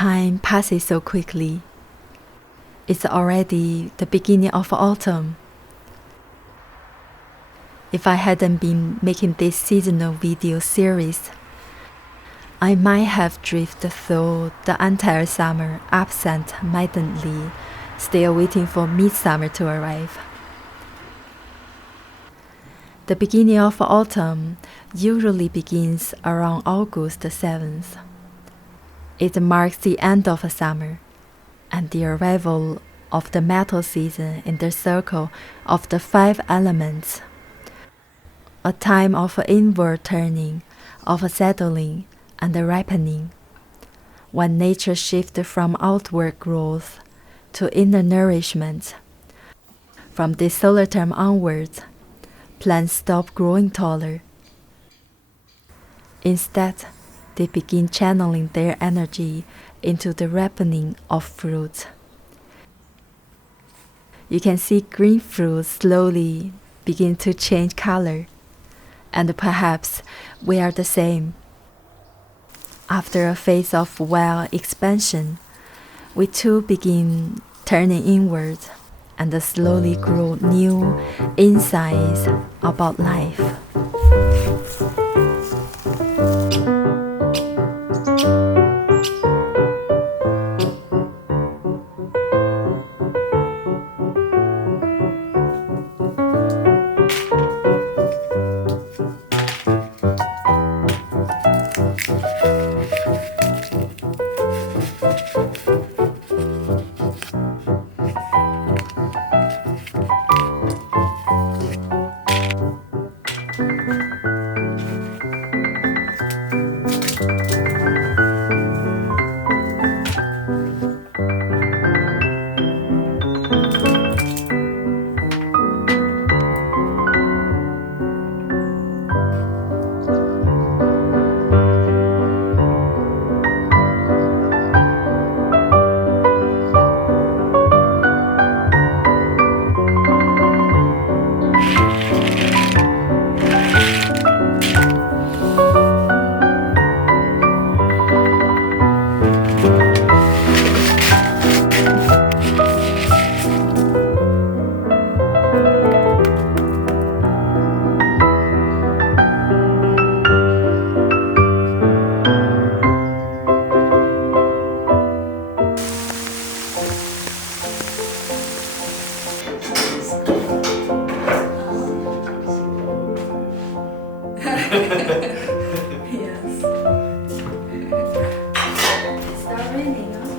Time passes so quickly. It's already the beginning of autumn. If I hadn't been making this seasonal video series, I might have drifted through the entire summer absent-mindedly, still waiting for midsummer to arrive. The beginning of autumn usually begins around August 7th. It marks the end of summer and the arrival of the metal season in the circle of the 5 elements, a time of inward turning, of settling and ripening, when nature shifts from outward growth to inner nourishment. From this solar term onwards, plants stop growing taller. Instead, they begin channeling their energy into the ripening of fruit. You can see green fruits slowly begin to change color, and perhaps we are the same. After a phase of wild expansion, we too begin turning inward and slowly grow new insights about life. Yes. Start raining, huh?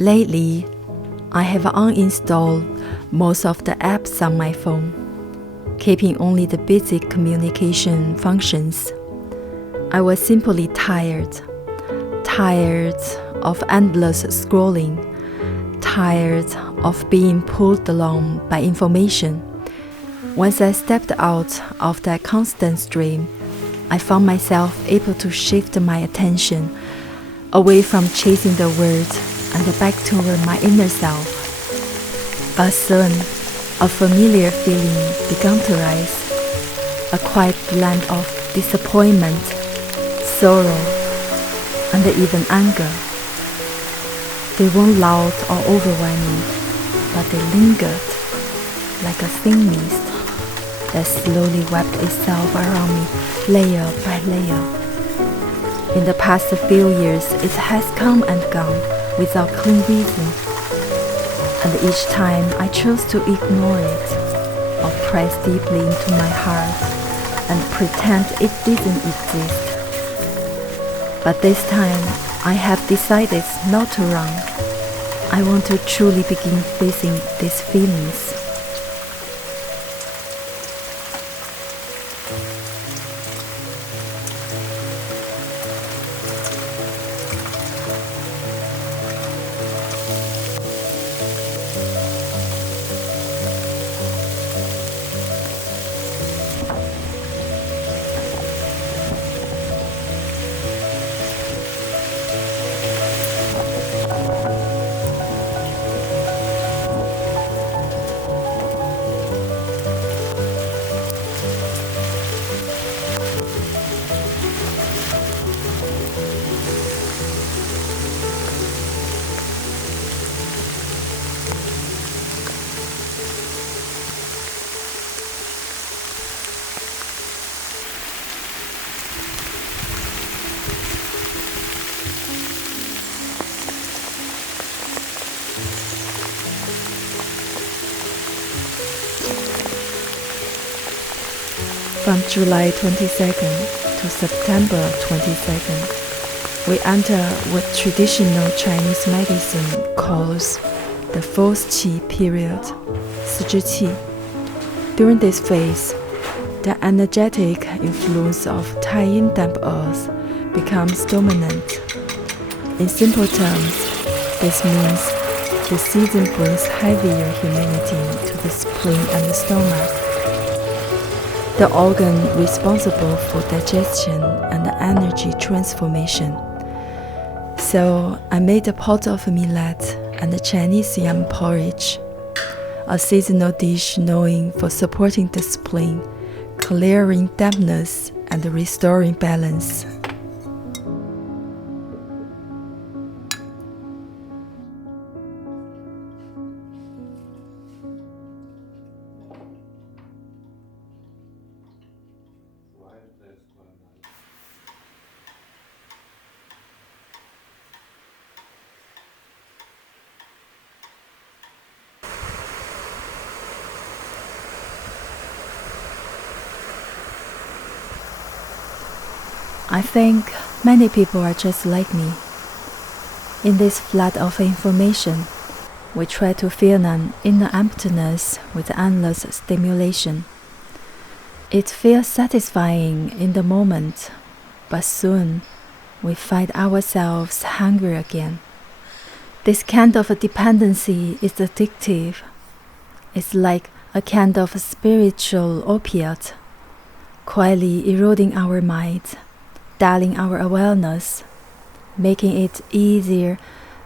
Lately, I have uninstalled most of the apps on my phone, keeping only the basic communication functions. I was simply tired of endless scrolling, tired of being pulled along by information. Once I stepped out of that constant stream, I found myself able to shift my attention away from chasing the world and back toward my inner self. But soon, a familiar feeling began to rise, a quiet blend of disappointment, sorrow, and even anger. They weren't loud or overwhelming, but they lingered like a thin mist that slowly wrapped itself around me layer by layer. In the past few years, it has come and gone without clear reason. And each time I chose to ignore it or press deeply into my heart and pretend it didn't exist. But this time, I have decided not to run. I want to truly begin facing these feelings. From July 22nd to September 22nd, we enter what traditional Chinese medicine calls the fourth qi period, 四之气. During this phase, the energetic influence of Taiyin Damp Earth becomes dominant. In simple terms, this means the season brings heavier humidity to the spleen and the stomach, the organ responsible for digestion and energy transformation. So I made a pot of millet and the Chinese yam porridge, a seasonal dish known for supporting the spleen, clearing dampness, and restoring balance. I think many people are just like me. In this flood of information, we try to fill an inner emptiness with endless stimulation. It feels satisfying in the moment, but soon we find ourselves hungry again. This kind of dependency is addictive. It's like a kind of spiritual opiate, quietly eroding our minds, dulling our awareness, making it easier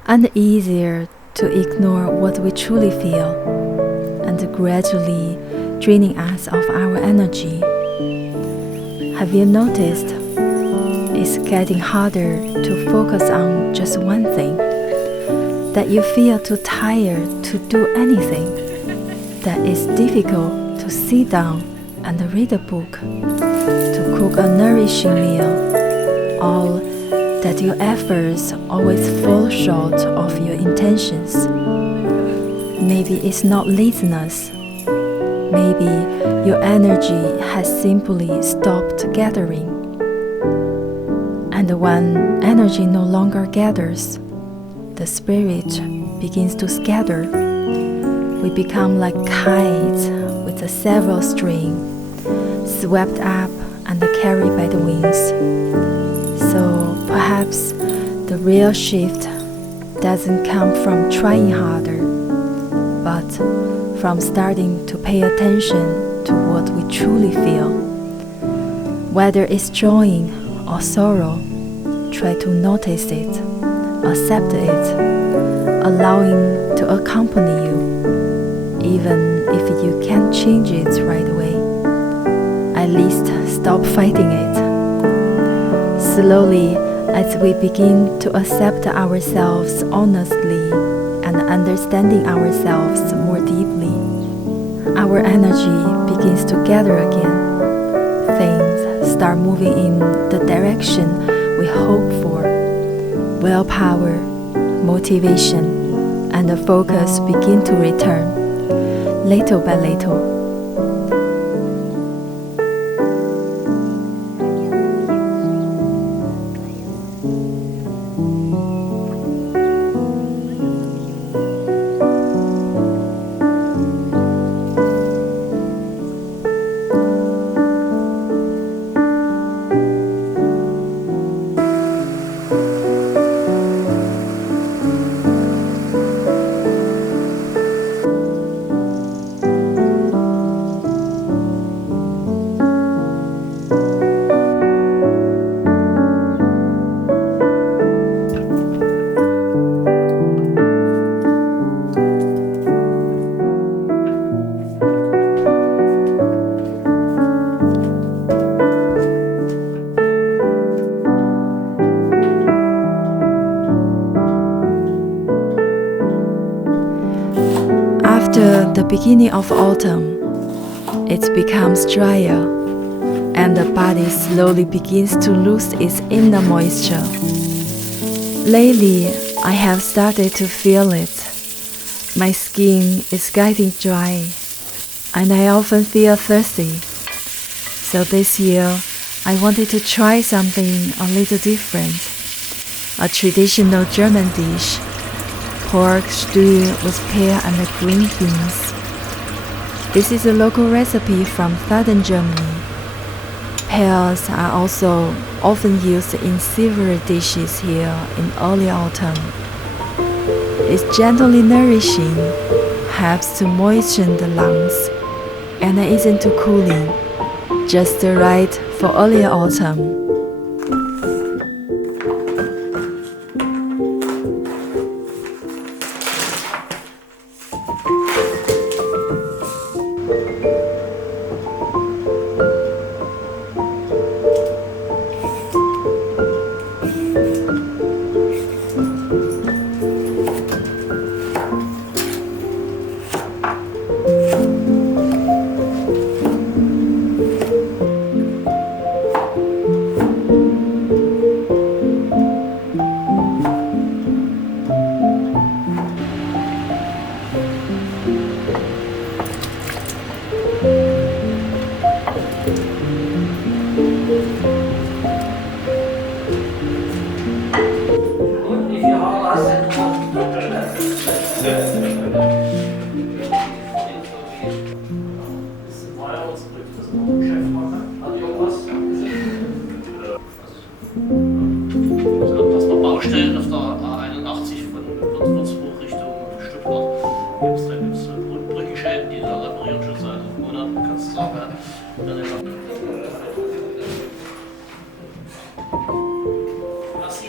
and easier to ignore what we truly feel, and gradually draining us of our energy. Have you noticed? It's getting harder to focus on just one thing, that you feel too tired to do anything, that it's difficult to sit down and read a book, to cook a nourishing meal, or that your efforts always fall short of your intentions. Maybe it's not laziness. Maybe your energy has simply stopped gathering. And when energy no longer gathers, the spirit begins to scatter. We become like kites with a several string, swept up and carried by the wings. So perhaps the real shift doesn't come from trying harder, but from starting to pay attention to what we truly feel. Whether it's joy or sorrow, try to notice it, accept it, allowing to accompany you, even if you can't change it right away. At least stop fighting it. Slowly, as we begin to accept ourselves honestly and understanding ourselves more deeply, our energy begins to gather again. Things start moving in the direction we hope willpower, motivation, and the focus begin to return, little by little. After the beginning of autumn, it becomes drier, and the body slowly begins to lose its inner moisture. Lately, I have started to feel it. My skin is getting dry, and I often feel thirsty. So this year, I wanted to try something a little different. A traditional German dish, pork stew with pear and green beans. This is a local recipe from southern Germany. Pears are also often used in several dishes here in early autumn. It's gently nourishing, helps to moisten the lungs, and isn't too cooling, just right for early autumn. Baustellen auf der A81 von Würzburg Richtung Stuttgart gibt's Brückenschäden, die da repariert schon seit Monaten, kannst du sagen. Merci.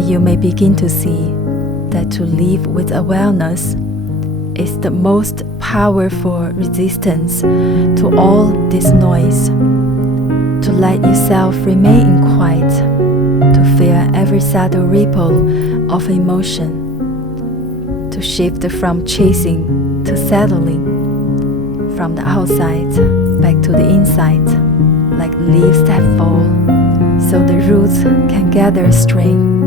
And you may begin to see that to live with awareness is the most powerful resistance to all this noise. To let yourself remain in quiet, to feel every subtle ripple of emotion, to shift from chasing to settling, from the outside back to the inside, like leaves that fall, so the roots can gather strength.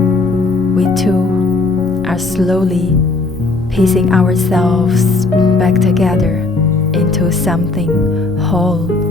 We too are slowly piecing ourselves back together into something whole.